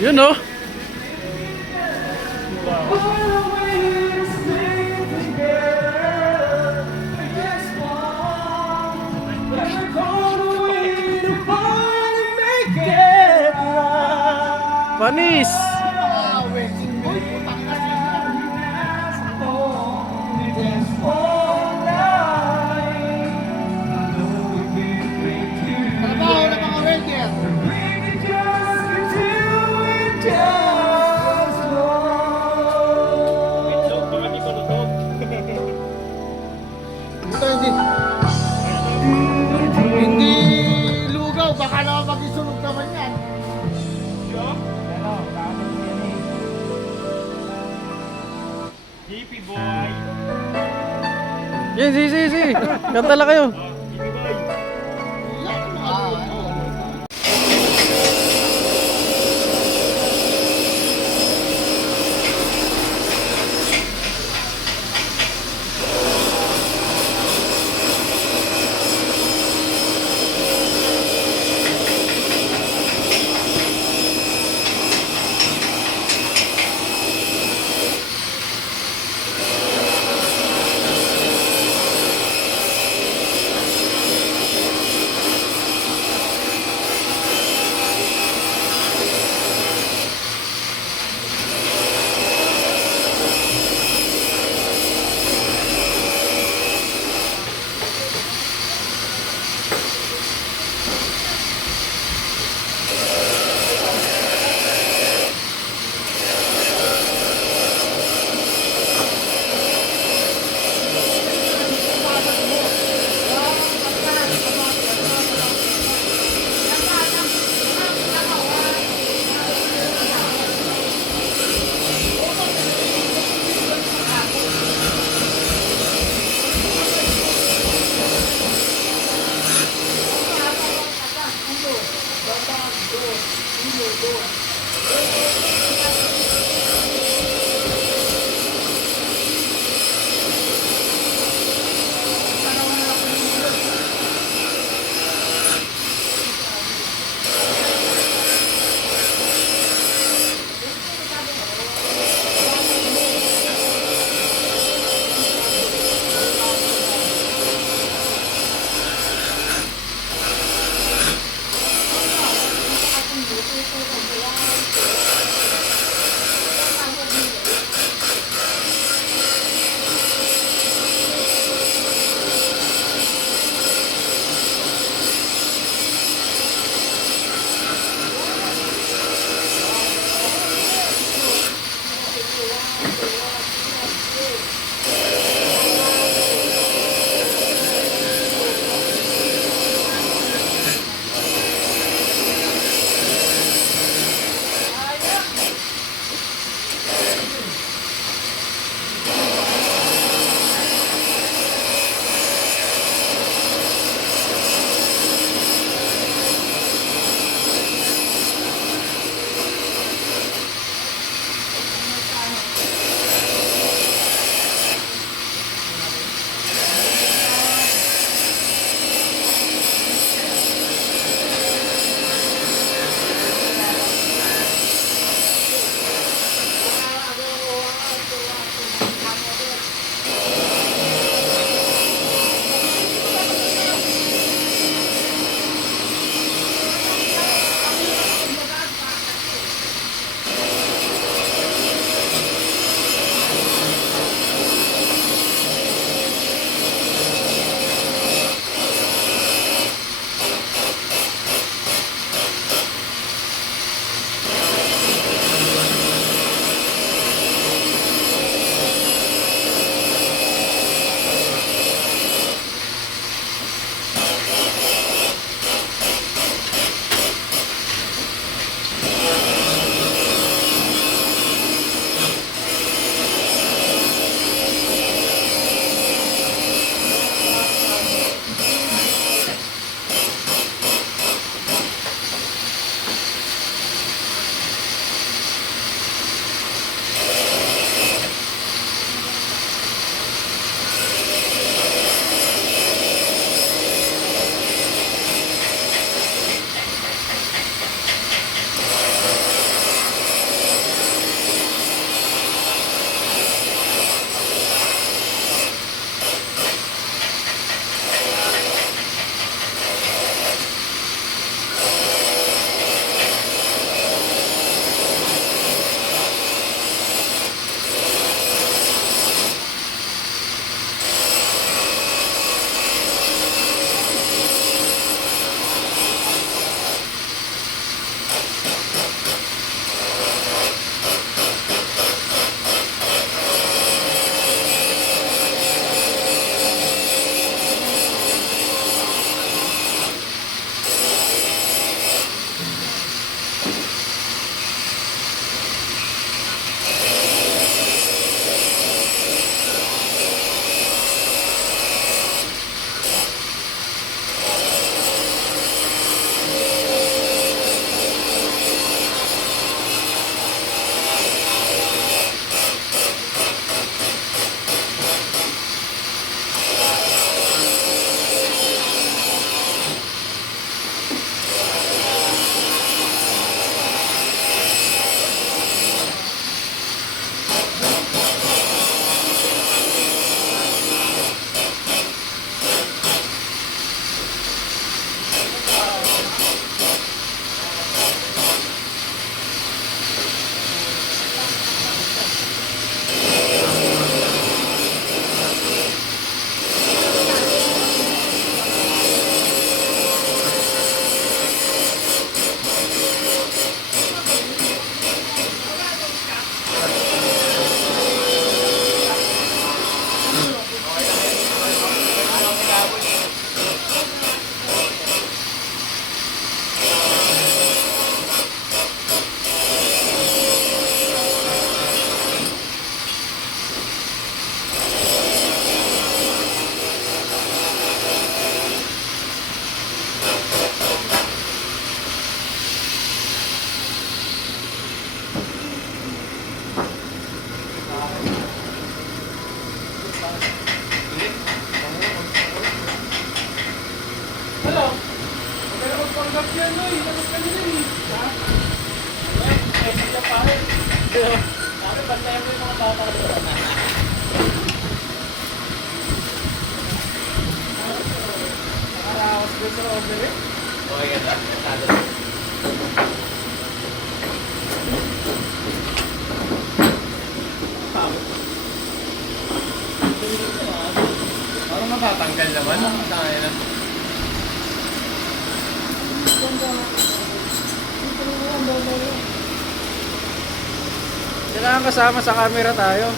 Yun oh. Panis. Trabaho ng mga welder. Ito hindi lugaw, baka naman mag-isunog naman yan. Hippie boy. Yan, si. Kanta lang kayo. Hippie boy. Yan ang mga lugaw. Tanggap yan, Noy. Tanggap ka nila eh. Ha? Eh, siya pa rin. Sabi, bantayan mo yung mga bata ko. Nakaraos din sa over eh. Okay, ganda. Parang matatanggal naman. Tayo na. Kailangan kasama sa camera tayo.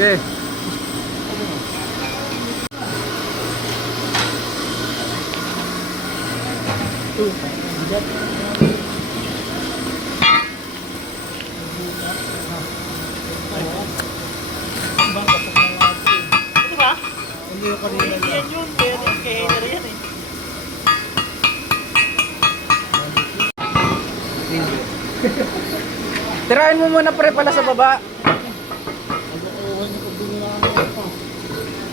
Yeah. Tirahin mo muna pre pala sa baba.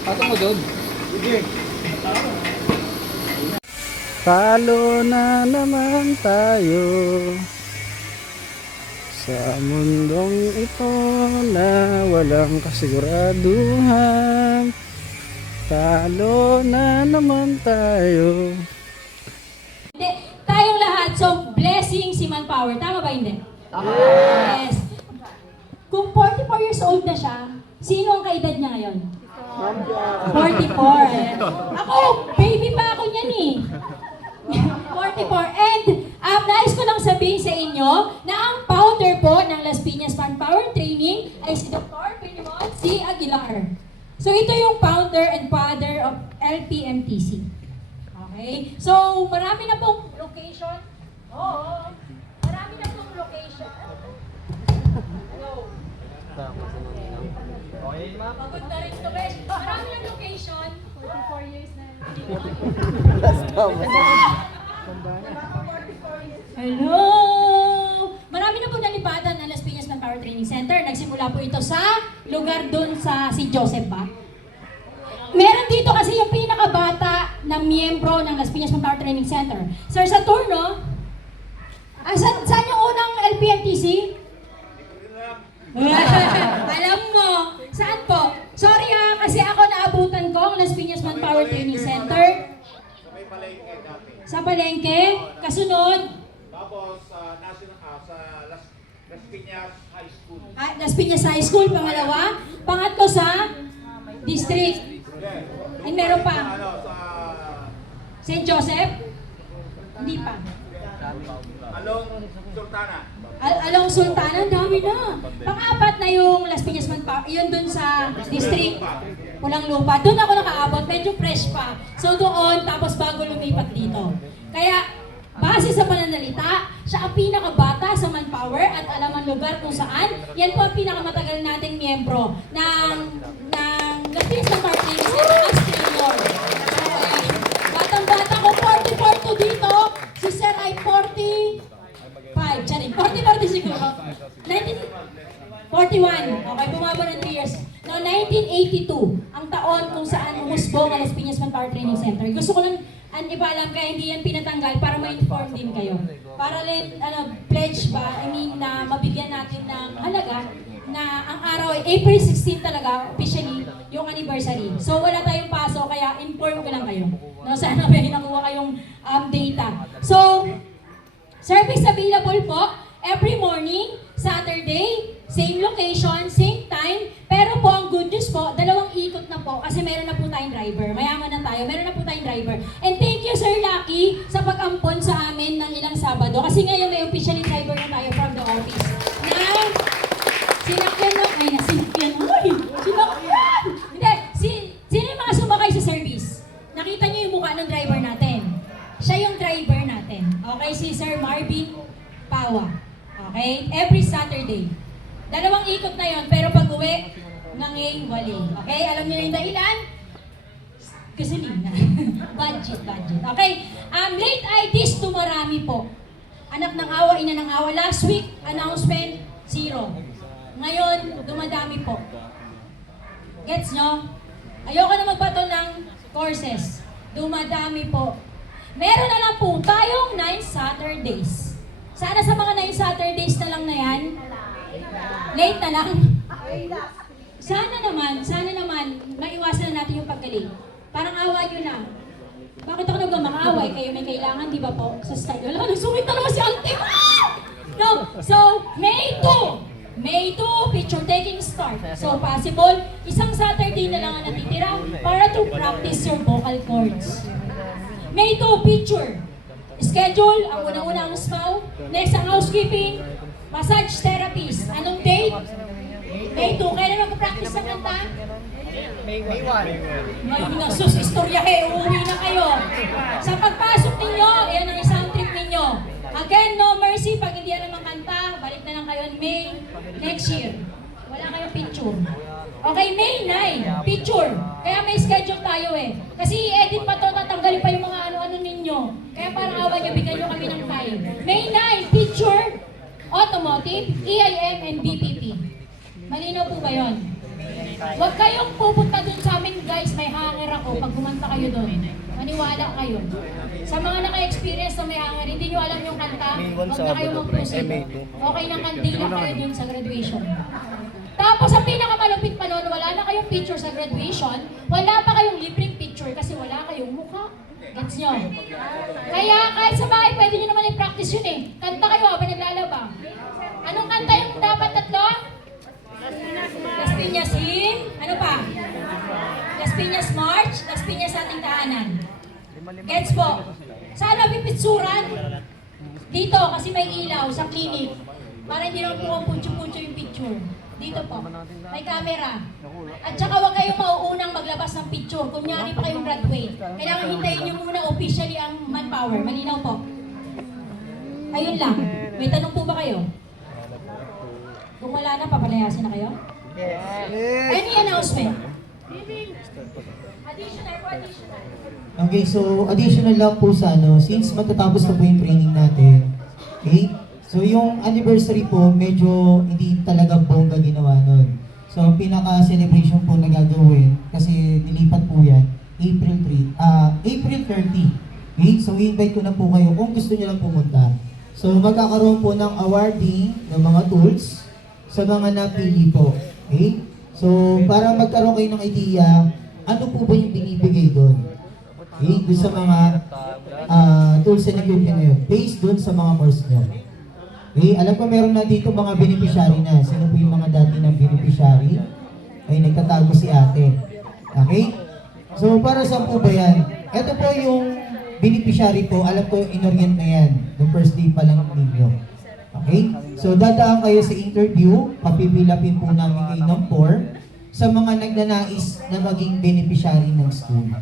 Patong mo doon. Sige. Talo na naman tayo sa mundong ito na walang kasiguraduhan. Talo na naman tayo. Hindi, tayong lahat, so blessing si Manpower. Tama ba hindi? Yes. Kung 44 years old na siya, sino ang kaedad niya ngayon? 44. Ayan. Ako, baby pa ako niyan eh. 44. And nais ko lang sabihin sa inyo na ang founder po ng Las Piñas Manpower Training ay si Dr. Benimon C. Aguilar. So ito yung founder and father of LPMTC. Okay? So marami na pong location. Oo. Marami na pong location. Hello. Maganda rin ito, Besh. Marami ng location. 44 years na. Hello! Marami na po nalipatan ang Las Piñas Manpower Training Center. Nagsimula po ito sa lugar doon sa si Joseph ba? Meron dito kasi yung pinakabata na miyembro ng Las Piñas Manpower Training Center. Sir Saturno, saan yung unang LPMTC? Alam mo, saan po? Sorry kasi ako naabutan ko ang Las Piñas Manpower Training Center. Sa may palengke dati. Sa palengke, kasunod, Tapos, sa Las Piñas High School. Las Piñas High School, pangalawa. Pangatlo sa district. And meron pa, Sa St. Joseph? Hindi pa. Along Sultana. Along Sultana, ang dami na. Pang-apat na yung Las Piñas Manpower, yun dun sa district. Pulang Lupa. Doon ako nakaabot, medyo fresh pa. So doon, tapos bago lumipat dito. Kaya, base sa pananalita, siya ang pinakabata sa Manpower at alam ang lugar kung saan. Yan po ang pinakamatagal nating miyembro ng Las Piñas Manpower Training Center as senior. Okay. Batang-bata ko, 44 to dito. Si Sir ay 45. Charing, 40 siguro. 1941. Okay, bumaba ng 3 years. No, 1982, ang taon kung saan umusbong ang Las Piñas Manpower Training Center. Gusto ko lang ipaalam kaya hindi yan pinatanggal para ma-inform din kayo. Para rin, pledge ba, na mabigyan natin ng halaga na ang araw ay April 16 talaga, officially, yung anniversary. So wala tayong paso, kaya inform ko lang kayo. No, sana may nakuha kayong data. So, service available po every morning, Saturday, same location, same time. Pero po, ang good news po, dalawang ikot na po kasi meron na po tayong driver. Mayaman na tayo, meron na po tayong driver. And thank you, Sir Lucky, sa pag-ampon sa amin ng ilang Sabado. Kasi ngayon may officially driver na tayo from the office. Now, Okay? Every Saturday. 2 ikot na yon, pero pag uwi, nangyayawali. Okay? Alam niyo na yung dahilan? Gasolina. budget. Okay? Late IDs to marami po. Anak ng awa, ina ng awa. Last week, announcement, 0. Ngayon, dumadami po. Gets nyo? Ayoko na magbato ng courses. Dumadami po. Meron na lang po tayong 9 Saturdays. Sana sa mga 9 Saturdays na lang na yan. Late na lang. Sana naman, maiwasan na natin yung pagka-late. Parang awa nyo na. Bakit ako nagmamakaaway? Kayo may kailangan, di ba po? Sa style. Wala, nagsungit na naman si Auntie. No, so, May 2, picture taking start. So, possible, isang Saturday na lang ang natitira para to practice your vocal cords. May 2, picture. Schedule, ang unang-una ang SMAW. Next, ang housekeeping. Massage therapist. Anong date? May 2. Kailan mag-practice ng kanta? May 1. Ngayon na, sus, istoryahe, uuwi na kayo. Sa pagpasok ninyo, yan ang isang trip ninyo. Again, no mercy, pag hindi alam ang kanta, balik na lang kayo in May next year. Wala kayong picture. Okay, May 9, picture. Kaya may schedule tayo eh. Kasi i-edit pa to, tatanggalin pa yung mga ano-ano ninyo. Kaya parang awa nyo, bigyan nyo kami ng time. May 9, picture, automotive, EIM, and BPP. Malinaw po ba yun? Huwag kayong pupunta dun sa amin, guys. May hanger ako pag kumanta kayo dun. Maniwala kayo. Sa mga naka-experience na may hanger, hindi nyo alam yung kanta, huwag na kayo mag-proceed. Okay ng kandila kayo dun sa graduation. Tapos, ang pinakamalupit pa nun, wala na kayong picture sa graduation, wala pa kayong libreng picture kasi wala kayong mukha. Gets nyo? Kaya kahit sa bahay, pwede nyo naman i-practice yun eh. Kanta kayo habang naglalaba. Anong kanta yung dapat tatlo? Las Piñas Hymn. Ano pa? Las Piñas March. Las Piñas sa ating tahanan. Gets po? Saan mapipitsuran? Dito, kasi may ilaw sa clinic. Para hindi naman po puncho-puncho yung picture. Dito po. May camera. At saka huwag kayong mauunang maglabas ng picture. Kunyari pa kayong graduate. Kailangan hintayin nyo muna officially ang manpower. Malinaw po. Ayun lang. May tanong po ba kayo? Kung wala na, papalayasin na kayo? Yes. Any announcement? Additional. Okay, so additional lang po sa since matatapos na po yung training natin. Okay? So yung anniversary po, medyo hindi talaga bongga ginawa nun. So pinaka-celebration po na gagawin, kasi nilipat po yan, April 30. Okay? So i-invite ko na po kayo kung gusto niyo lang pumunta. So magkakaroon po ng awarding ng mga tools sa mga napili po. Okay? So para magkaroon kayo ng idea, ano po ba yung binibigay doon? Okay? Doon sa mga tools and equipment na yun, based doon sa mga course nyo. Okay, alam ko meron na dito mga beneficiary na. Sino po yung mga dati ng beneficiary? Ay, nagtatago si ate. Okay? So, para saan po ba yan? Ito po yung beneficiary po. Alam ko, inorient na yan. The first day pa lang ninyo. Okay? So, dadaan kayo sa interview. Papipilapin po namin kayo ng form sa mga nagnanais na maging beneficiary ng school.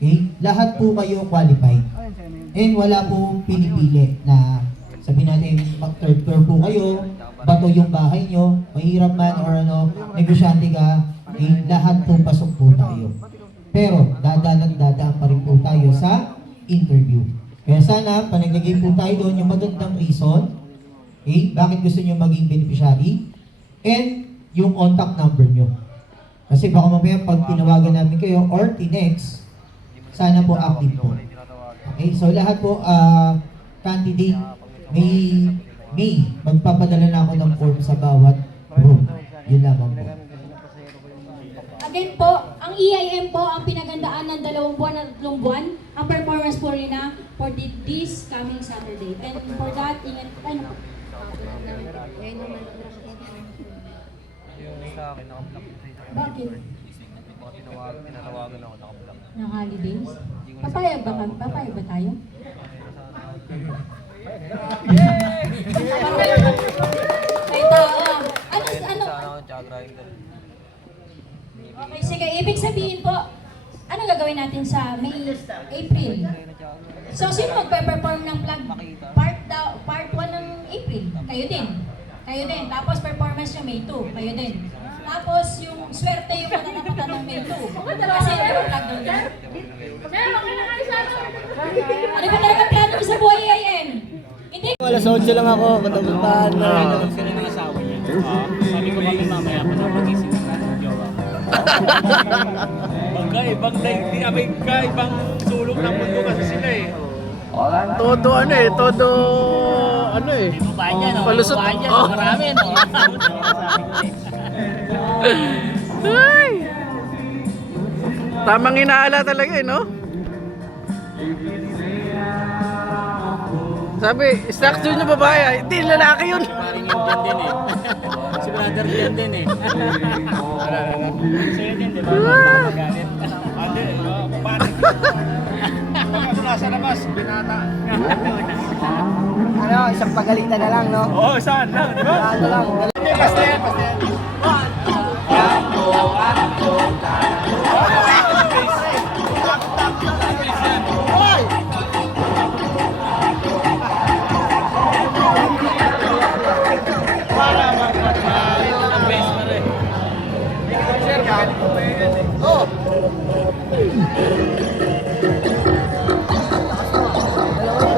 Okay? Lahat po kayo qualified. And wala po pinipili na sabihin natin, mag-third floor po kayo, bato yung bahay nyo, mahirap man or negosyante ka, lahat po pasok po tayo. Pero, dadaan pa rin po tayo sa interview. Kaya sana, panaglagay po tayo doon yung magandang reason, bakit gusto nyo maging beneficiary, and yung contact number nyo. Kasi baka mamaya pag tinawagan namin kayo, or tinext, sana po active po. Okay, so lahat po, candidate, may magpapadala na ako ng form sa bawat room. Yun lamang po. Again po, ang EIM po ang pinagandaan ng 2 buwan at 3 buwan. Ang performance po rin na for this coming Saturday. And for that, ingat ano? Yung sa akin, nakablock. Bakit? Tinatawagan ako, nakablock. Na holidays? Papayag ba tayo? May tao. Ano? Okay, sige. Ibig sabihin po, ano gagawin natin sa May, April? So, sino magpe-perform ng part 1 ng April? Kayo din. kayo din. Tapos performance nyo May 2, kayo din. Tapos yung swerte yung matataputan ng May 2. Kasi yung vlog doon din. Ano ba talaga plano mo sa buhay, IM? Hindi. Alas 8 lang ako, patapuntahan na. Sila ng asawa niya. Sabi ko kami mamaya pa na mag-isip na ng jowa. Ibang sulok ng mundo kasi sila eh. Todo ano eh, todo ano eh. Babae niya, no? Palusot. Babae niya, Oh. marami, no? Ay! Tamang inaala talaga eh, no? Sabi, stock yun yung babae, ah. Hindi, lalaki yun. Paring Indian din eh. Si brother Indian din eh. Sa'yo din, di ba? Magalit. Ate, paano? Ito nasa labas, binata. Ano, isang pagalitan na lang, no? Oo, saan lang, di ba? Ano lang. Pasten.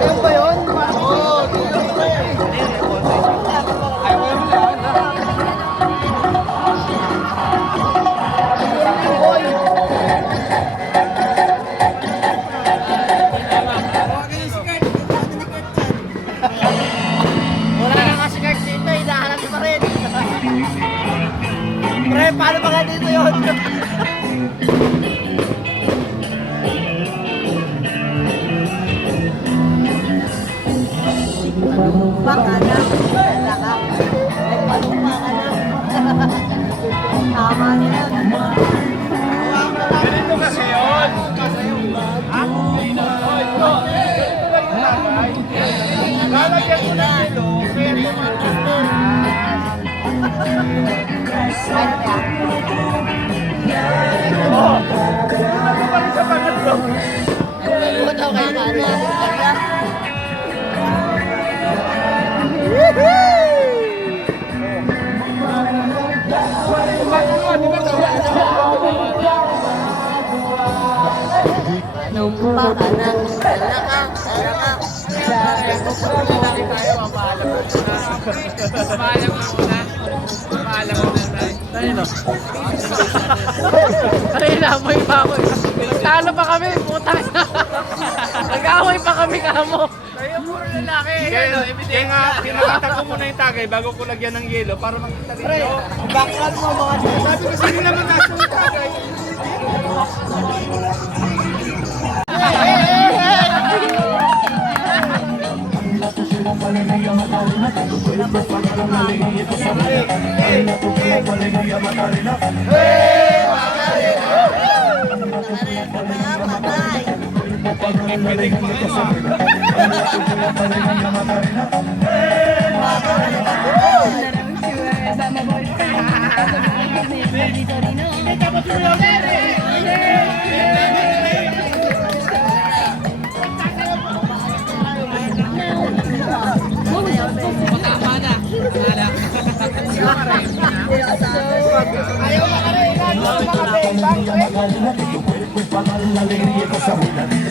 Ayun ba yun? Wala na kasi card dito, hinahanap pa rin. Pre, paano ba nga dito yun? Nagpalumpa ka na. Wala ka. Nagpalumpa ka na. Tama na yan. Ganito kasi yun. Ha? Ito. Lalagyan ko ng kilo, pero ano pa rin sa pangatlo? Ito kay Mana. Numpa ka na. Wala ka. Wala ka. Ayun o. Ay, inamoy pa ako eh. Talo pa kami, putang na. Nag-away pa kami kamo. Kaya nga, pinakita ko muna yung tagay bago ko lagyan ng yelo para makita rin nyo. Background mo mga Sabi ko, sino naman nasa yung tagay?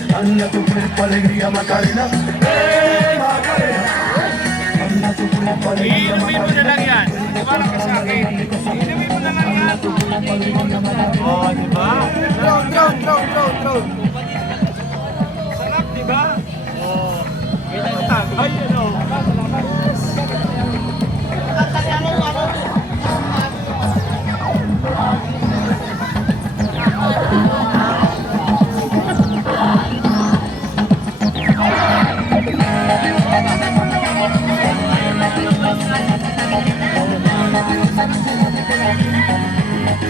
Dale tu cuerpo alegría Macarena. Macarena. Dale tu cuerpo alegría Iinumin mo na lang yan. Di ba lang ka sa akin? Iinumin mo na lang yan. Oo, di ba? Sarap, di ba? Oo. Ay, ano?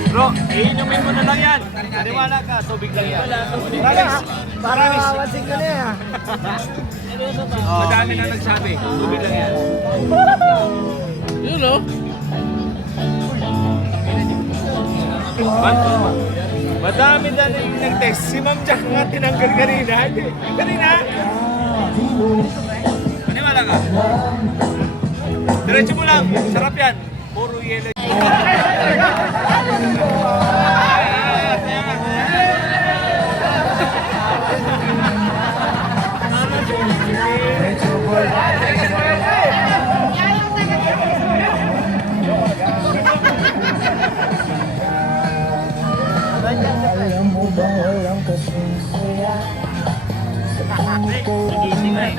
Bro, iinumin mo na lang yan. Maniwala ka, tubig lang yan. Promise. Wansing ko na yan. Madami na nagsabi. Tubig lang yan. Yun o. Madami na yung nag-text. Si Ma'am Jack nga tinanggal kanina. Kanina? Maniwala ka. Diretso mo lang. Sarap yan. Puro yelo. Alam mo ba walang kasing saya Nagising na eh.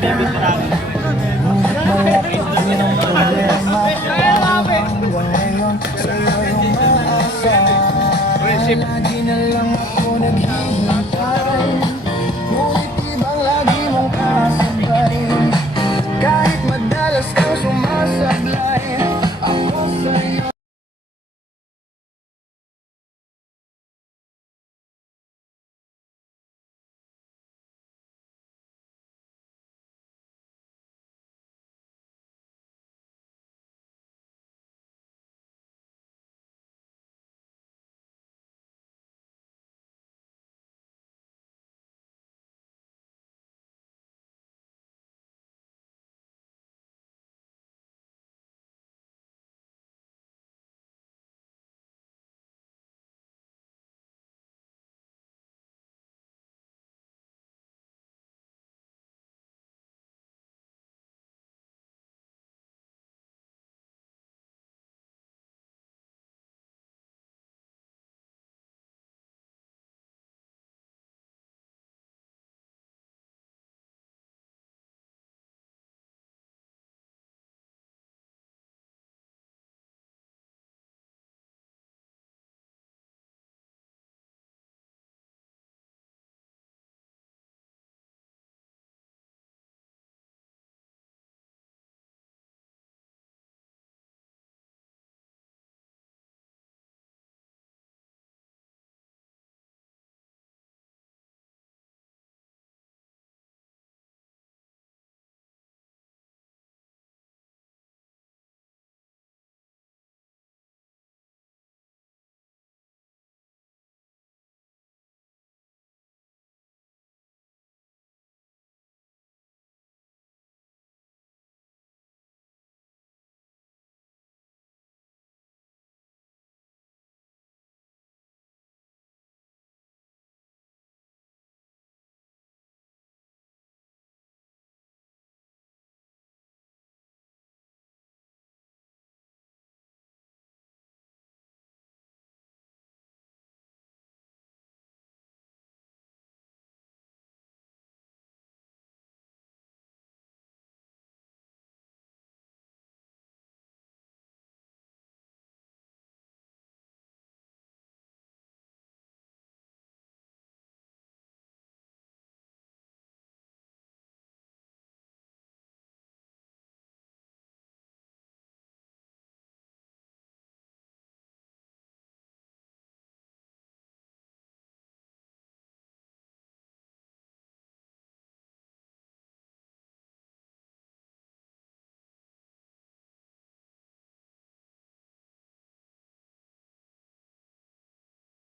Debit marami. Malapit din ang problema Hanggang ngayon sa'yo umaasa Friendship.